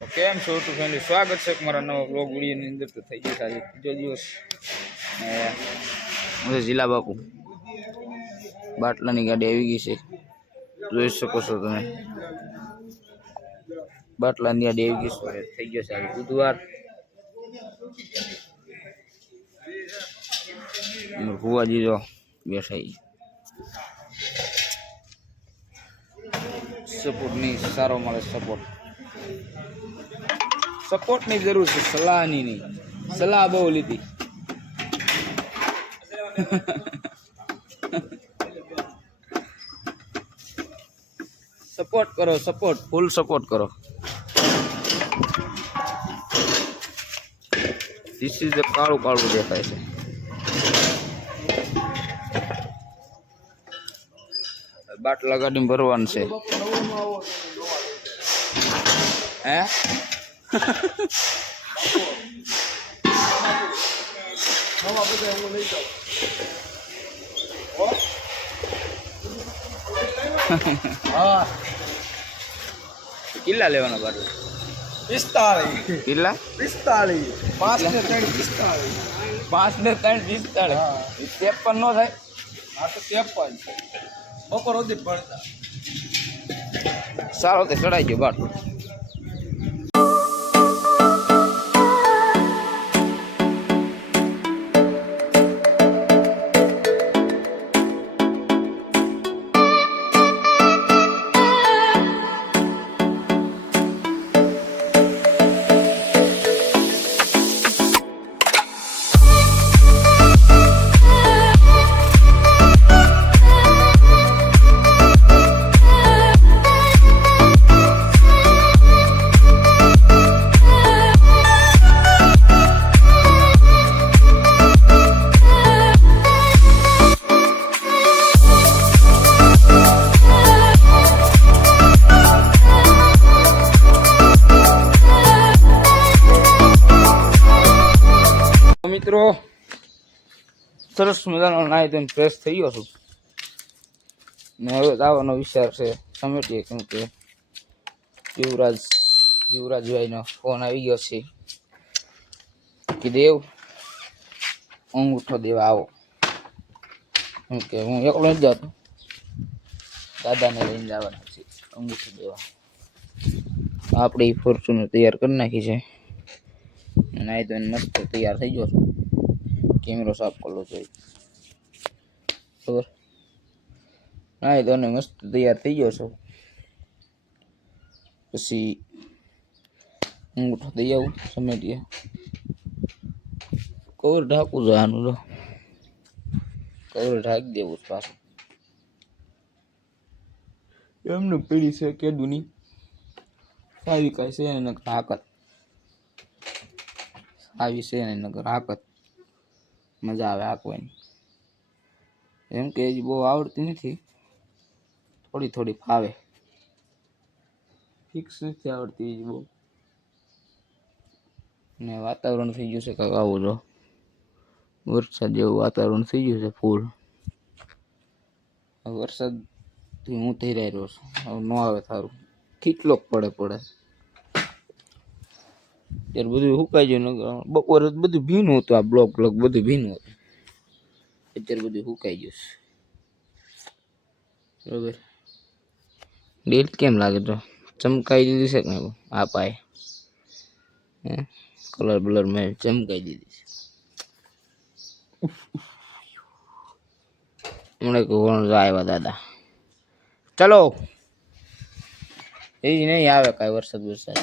કેમ છો તો ફેમિલી, સ્વાગત છે મારા નવા બ્લોગ વિડીયોની અંદર. તો થઈ ગયો આજે ત્રીજો દિવસ ને જિલ્લા બાપુ બાટલાની ગાડી આવી ગઈ છે, જોઈ શકો છો તમે. બાટલાની ગાડી આવી ગઈ છે, થઈ ગયો છે આજે બુધવાર. ભુવાજી જો બેઠા સપોર્ટ નહીં સારો મળે. સપોર્ટ ની જરૂર છે, સલાહની નહીં. સલાહ બહુ લીધી. સપોર્ટ કરો, સપોર્ટ ફૂલ સપોર્ટ કરો. ધીસ ઇઝ કાળું કાળું દેખાય છે. બાટલા ગાડી ભરવાનું છે. હે કેટલા લેવાના બાટલા? 45 કેટલા? 45 5 ને 3 45 5 ને 3 45 53 નો થાય. આ તો 53 છે. બપોર સુધી ભરતા સારો તે ચડાઈ ગયો બાટલો. મિત્રો સરસ મજાનો નાઈ ધોઈને ફ્રેશ થઈ ગયો છું ને હવે આવવાનો વિચાર છે સમેટીએ, કેમ કે યુવરાજભાઈનો ફોન આવી ગયો છે કે દેવ અંગૂઠો દેવા આવો. કેમ કે હું એકલો જ જતો, દાદાને લઈને જવાના છે અંગૂઠો દેવા. આપણે ફોર્ચ્યુનર તૈયાર કરી નાખી છે. નાઈ ધોઈને મસ્ત તૈયાર થઈ ગયો છું. કેમેરો સાફ કરવો જોઈએ બરાબર. નાઈ ધોઈને મસ્ત તૈયાર થઈ ગયો છું. પછી અંગૂઠો દઈ આવું સમેટીએ. કવર ઢાંકવું જવાનું લો, કવર ઢાંકી દેવું પાછું. એમનું પીડી છે કેદુની આવી કાંઈ છે ને હાકત આવી છે ને નગર હાકત મજા આવે હાંકવાની. એમ કે બહુ આવડતી નથી, થોડી થોડી ફાવે. ફિક્સ નથી આવડતી બહુ. ને વાતાવરણ થઈ ગયું છે કાંઈક આવું જો, વરસાદ જેવું વાતાવરણ થઈ ગયું છે ફૂલ. વરસાદથી હું થઈ રહ્યો છું, હવે ન આવે સારું. કેટલો પડે ત્યારે બધું સુકાઈ ગયું. બપોરે બધું ભીનું હતું, આ બ્લોક બધું ભીનું હતું. અત્યારે બધું સુકાઈ ગયું છે બરોબર. ડેટ કેમ લાગે તો ચમકાઈ દીધી છે કે આ પાય કલર બલર મેં ચમકાઈ દીધી છે. હમણાં કોણ આવ્યા દાદા, ચલો. એ નહીં આવે કાંઈ વરસાદ.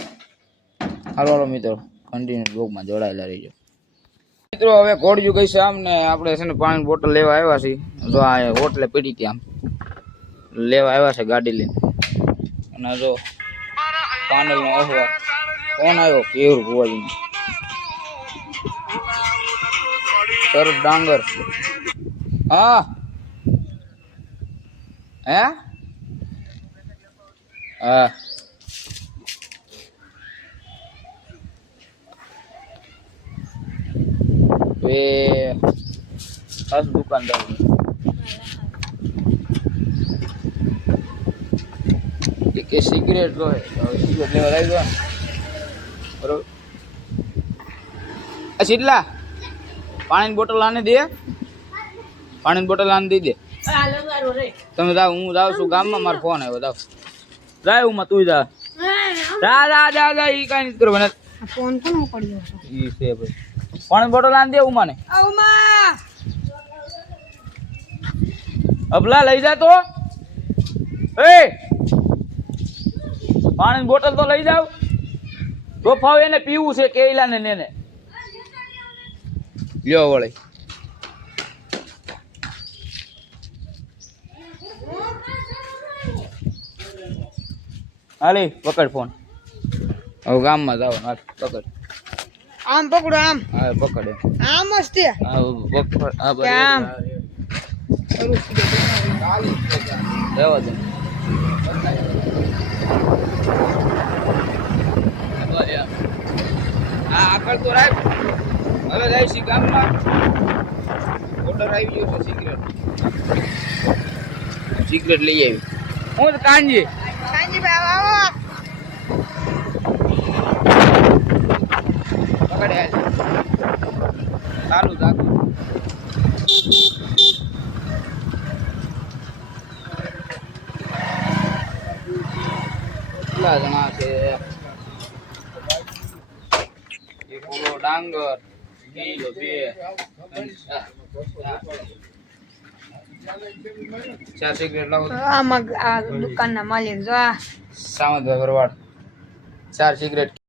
હાલો મિત્રો, કન્ટિન્યુ બ્લોગમાં જોડાયેલા રહીજો મિત્રો. હવે ઘોડિયું ગઈ છે આમ ને આપણે છે ને પાણી બોટલ લેવા આવ્યા છીએ. જો આ હોટલે પડી હતી, આમ લેવા આવ્યા છે ગાડી લઈને. અને જો પાનલનો અહેવાલ ફોન આવ્યો કેવું ભુવાજીનો. સર ડાંગર હા હે હા એ ખાસ દુકાનદાર કે સિગરેટ લો, સિગરેટ લેવા લાવી દો. બરોબર આ શીતલા પાણીની બોટલ આને દે પાણીની બોટલ આને દઈ દે તમે જાઓ હું જાઉં છું ગામમાં મારો ફોન આવ્યો જાઓ જાય હું તું જા જા જા જા જા ઈ કાંઈ નથી કરવાનું ફોન કોણ પડ્યો ઈ છે ભાઈ પાણીની બોટલ આને દે ઉમાને અબલા લઈ જા તો એ પાણીની બોટલ તો લઈ જાવ તોફાવ એને પીવું છે કેલા ને એને લ્યો વળી હાલી પકડ ફોન હવે ગામમાં જાવ હાલ પકડ આમ પકડો આમ હા પકડ આમ જ તે હા પકડ હા બરાબર આમ રહેવા દે હા આગળ તો રાખ હવે જાય છે ગામમાં ઓર્ડર આવી ગયો છે સિગરેટ લઈ આવી હું કાંજી કાંજીભાઈ આવો પકડે ચાલુ રાખો કેટલા જણા છે એક ઓલો ડાંગર કિલો 2 ચાર સિગરેટ લાવો આમાં આ દુકાનના માલિક જો આ સામંતભાઈ ભરવાડ 4 સિગરેટ